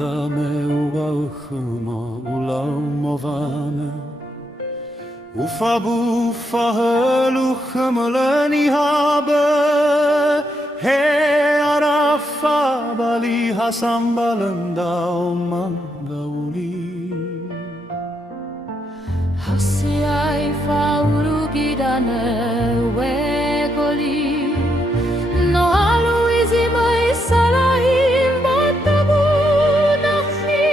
me uauchmo ulaumowane. Ufa bufa heluchmeleni habe, he arafa bali hasambalenda omangauli. Hasiai faulugidane wekoli, no haluizi mai salahim botabu nahi,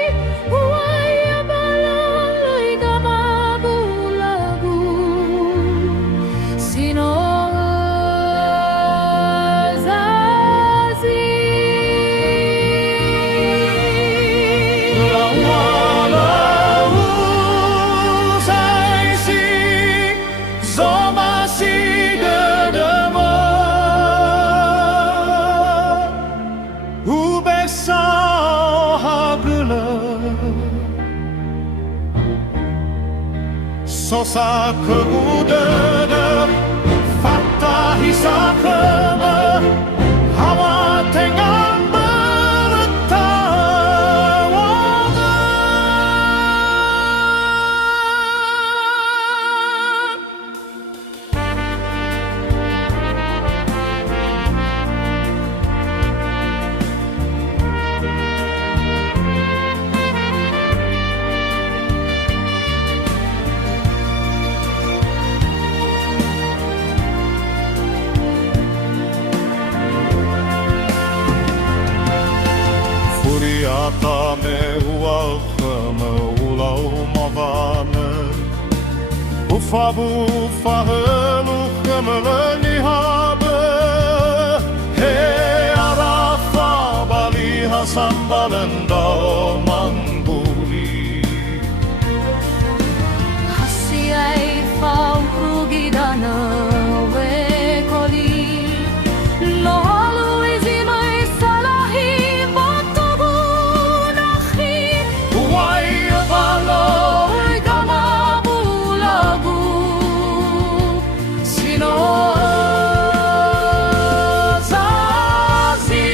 huaya balaloi gamabu lagu, sino zazi. Sosa kudede fatta hisakeme hava tengan bertawaga. Furiata me uauchme ulaumavane, ufa bufa heluchmeleni habe, he arafa bali hasambalenda omanguli. Hasiai faulugidane wekoli, no haluizi mai salahim botabu nahi, Huaya baloi gamabu lagu, sino zazi.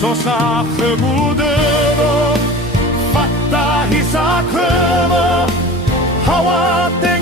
Sosa chemudero fatta hisakema hawa te